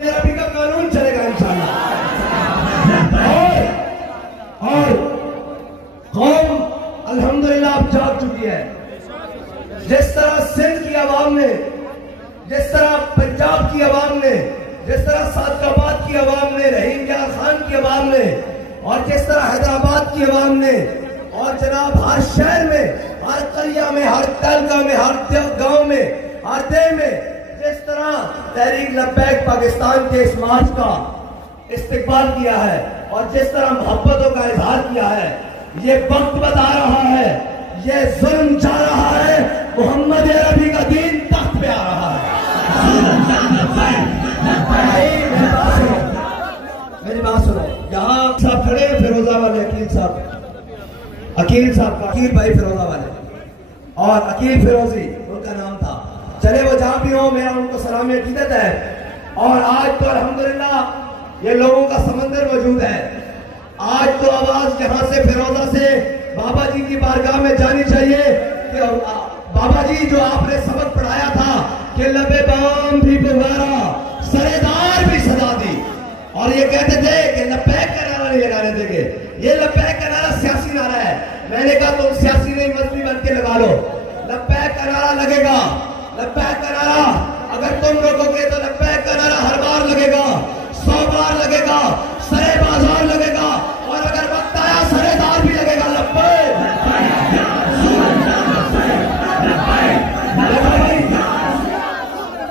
अभी का कानून चलेगा इंशाअल्लाह। और कौम अल्हम्दुलिल्लाह अब जाग चुकी है। जिस तरह सिंध की आवाम ने, जिस तरह पंजाब की आवाम ने, जिस तरह सादकाबाद की आवाम ने, रहीम यार खान की आवाम ने, और जिस तरह हैदराबाद की आवाम ने, और जनाब हर शहर में, हर कलिया में, हर तलका में, हर गांव में, हर देह में जिस तरह तहरीक लब्बैक पाकिस्तान के इस मार्च का इस्तेकबाल किया है और जिस तरह मोहब्बतों का इजहार किया है, ये वक्त बता रहा है, ये जुल्म जा रहा है, मोहम्मद अरबी का दीन तख्त पे आ रहा है। मेरी बात सुनो, यहाँ साहब खड़े हैं, फिरोजा वाले अकील साहब का, अकील भाई फिरोजा वाले, और अकील फिरोजी उनका नाम था। चले वो जहां भी हो, मेरा उनको सलाम अकीदत है। और आज तो अल्हम्दुलिल्लाह ये लोगों का समंदर मौजूद है। आज तो आवाज यहाँ से फिरोजा से बाबा जी की बारगाह में जानी चाहिए कि बाबा जी जो आपने सबक पढ़ाया था कि लबे बाम भी पुकारा, सरेदार भी सजा दी, और ये कहते थे कि लब्बैक का नारा नहीं लगाने देंगे। ये लब्बैक का नारा सियासी नारा है। मैंने कहा तुम सियासी नहीं मजहबी बन के लगा लो। लब्बैक का नारा लगेगा, लब्बैक का नारा अगर तुम रोकोगे तो लब्बैक का नारा हर बार लगेगा, 100 बार लगेगा, सरे बाजार लगेगा, और अगर वक्त आया सरेदार भी लगेगा। लब्बैक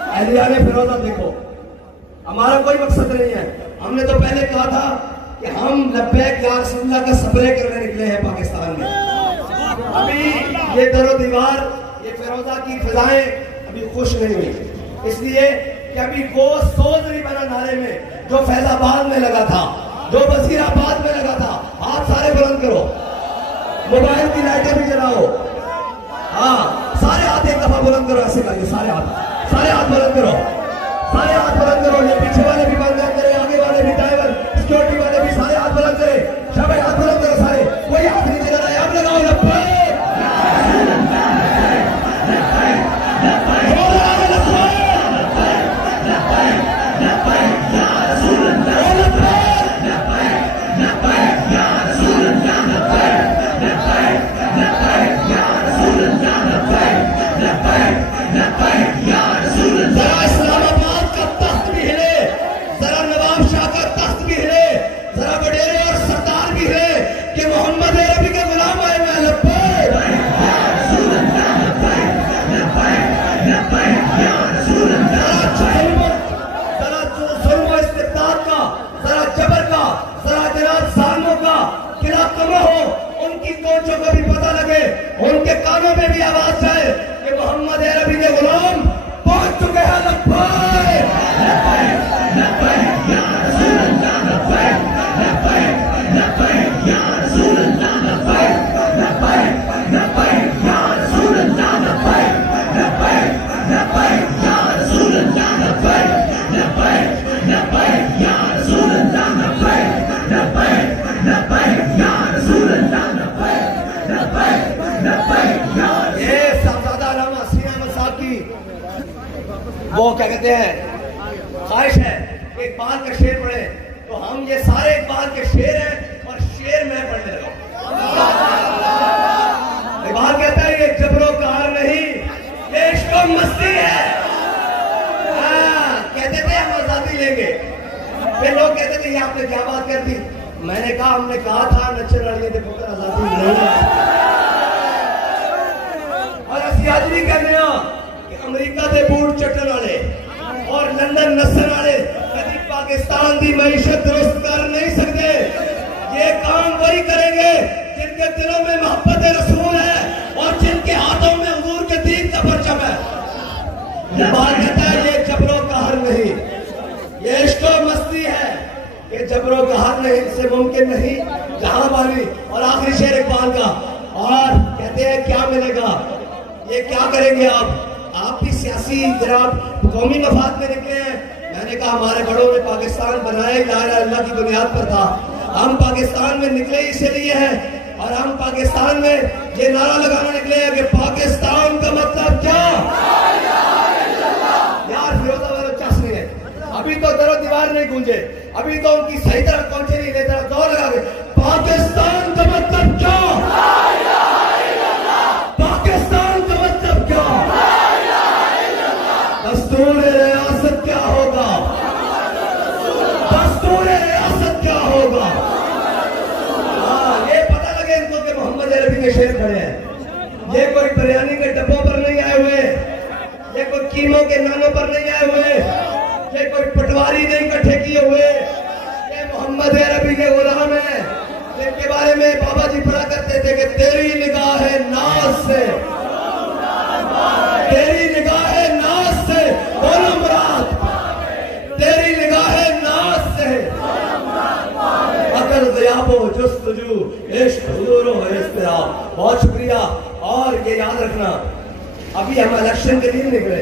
अहलियाने फिरोजा देखो, हमारा कोई मकसद नहीं है। हमने तो पहले कहा था कि हम लब्बैक या रसूलुल्लाह का सब्रे करने निकले हैं पाकिस्तान में। अभी ये दरो दीवार, ये फिरोजा की फिजाएं अभी खुश नहीं हुई, इसलिए कि अभी वो सोच नहीं बना नारे में जो फैजाबाद में लगा था, जो वजीराबाद में लगा था। हाथ सारे बुलंद करो, मोबाइल की लाइटें भी जलाओ। हाँ, सारे हाथ एक दफा बुलंद करो, ऐसे करिए, सारे हाथ बुलंद करो, सारे हाथ बुलंद करो। ये पीछे वाले भी बुलंद करें, आगे वाले भी, ड्राइवर सिक्योरिटी वाले भी सारे हाथ बुलंद करें। शाबाश, हाथ बुलंद करो सारे, कोई हाथ नहीं जला रहा है, आप लगाओ। को भी पता लगे, उनके कानों में भी आवाज जाए कि मोहम्मद अरबी के गुलाम पहुंच चुके हैं। वो क्या कहते हैं, ख्वाहिश है कि इकबाल का शेर पढ़े, तो हम ये सारे इकबाल के शेर हैं और शेर मैं पढ़ने लगा। इकबाल कहता है ये जबरो कार नहीं, ये इश्क और मस्ती है। कहते थे हम आजादी लेंगे, फिर लोग कहते थे ये आपने क्या बात कर दी। मैंने कहा हमने कहा था नचर वाली थे पुत्र आजादी नहीं। और असि आज भी कहने अमरीका के बूट चटन वाले और लंदन नसन वाले कभी पाकिस्तान की मईशत दुरुस्त कर नहीं सकते। ये काम वही करेंगे जिनके दिलों में मोहब्बत रसूल है और जिनके हाथों में हुजूर के दीन का परचम है। इकबाल कहता है ये जबरो कहर नहीं, ये इश्क और मस्ती है, ये जबरो कहर नहीं, इससे मुमकिन नहीं जहां वाली। और आखिरी शेर इकबाल का, और कहते हैं क्या मिलेगा, ये क्या करेंगे आप भी सियासी जनाब कौमी मफाद में निकले हैं। मैंने कहा हमारे बड़ों ने पाकिस्तान बनाया ला इलाहा इल्लल्लाह की बुनियाद पर था। हम पाकिस्तान में निकले इसलिए हैं, और हम पाकिस्तान में ये नारा लगाना निकले हैं कि पाकिस्तान का मतलब क्या। यार फिरोजा वाले चस नहीं है, अभी तो दरो दीवार नहीं गूंजे, अभी तो उनकी सही तरह पहुंचे नहीं, ले तरह जोर लगा के पाकिस्तान का मतलब क्या, पाकिस्तान का मतलब क्या, दस्तूर रियासत क्या होगा, दस्तूर रियासत क्या होगा। हाँ, ये पता लगे इनको कि मोहम्मद अरबी के शेर खड़े हैं। ये कोई बिरयानी के डब्बों पर नहीं आए हुए, ये कोई कीमों के नानों पर नहीं आए हुए, ये कोई पटवारी नहीं इकट्ठे किए हुए, ये मोहम्मद अरबी के गुलाम है, जिनके बारे में बाबा जी पढ़ा करते थे कि तेरी निगाह है नाज से, तेरी निगाह है नाज से बोलो मुराद, तेरी निगाह है नाज से अकल ग़याबो जुस्तजू इश्क हुजूरो इस्तिराब। बहुत शुक्रिया। और ये याद रखना, अभी हम इलेक्शन के दिन निकले,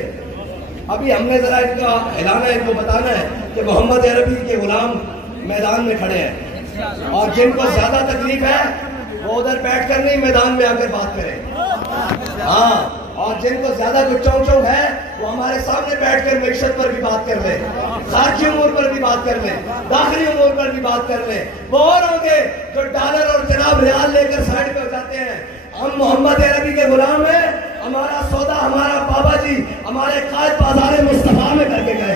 अभी हमने जरा इनका हिलाना है, इनको बताना है कि मोहम्मद अरबी के गुलाम मैदान में खड़े हैं और जिनको ज्यादा तकलीफ है वो उधर बैठकर नहीं मैदान में आकर बात करें। हाँ, और जिनको ज्यादा कुछ चौंक है वो हमारे सामने बैठकर मैशत पर भी बात कर ले, खारजी उमूर पर भी बात कर ले, दाखिली उमूर पर भी बात कर ले। वो और होंगे जो डॉलर और जनाब रियाल लेकर साइड पे हो जाते हैं। हम मोहम्मद अरबी के गुलाम हैं, हमारा सौदा हमारा बाबा जी हमारे कायद बाजार मुस्तफा में करके गए।